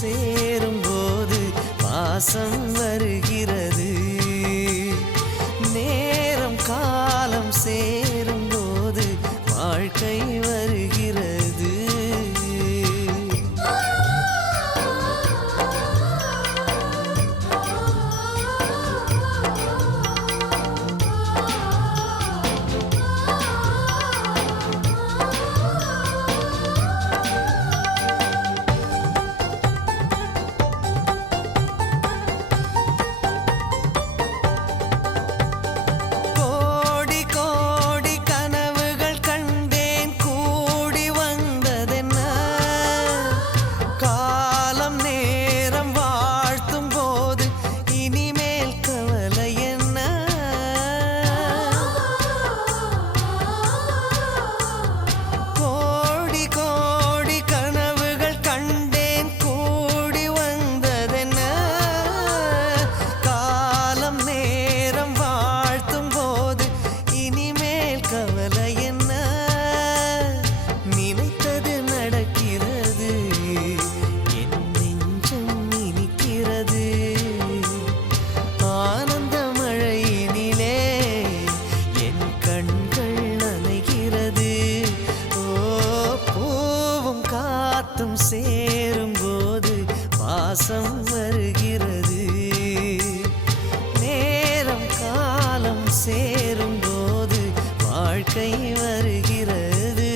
சேரும்போது பாசம் வருகிறது. நேரம் காலம் சேரும்போது வாழ்க்கை வருகிறது. சேரும்போது பாசம் வருகிறது. நேரம் காலம் சேரும்போது வாழ்க்கை வருகிறது.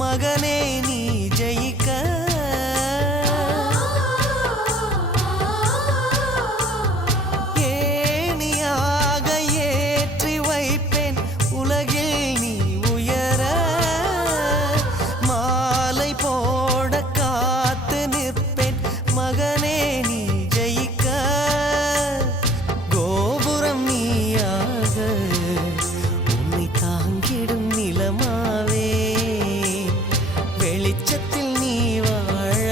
மகனே நீ ஜெயிக்க ஏணியாக ஏற்றி வைப்பேன் உலகில் நீ உயர. மாலை போட காத்து நிற்பேன் மகனே நீ ஜெயிக்க. கோபுரம் நீயாக உன்னை தாங்கிடும் நிலமாவே வெளிச்சத்தில் நீ வாழ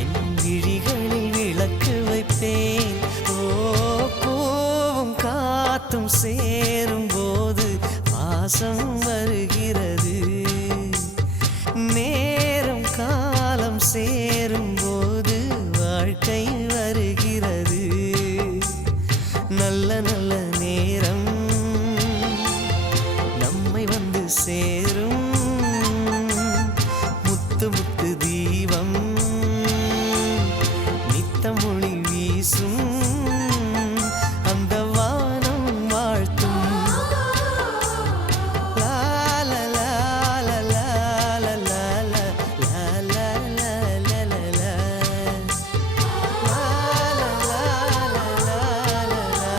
என் விழிகளில் விளக்கு வைப்பேன். ஓ பூவும் காத்தும் சேரும்போது பாசம் வருகிறது. நேரம் காலம் சேரும்போது வாழ்க்கை வருகிறது. நல்ல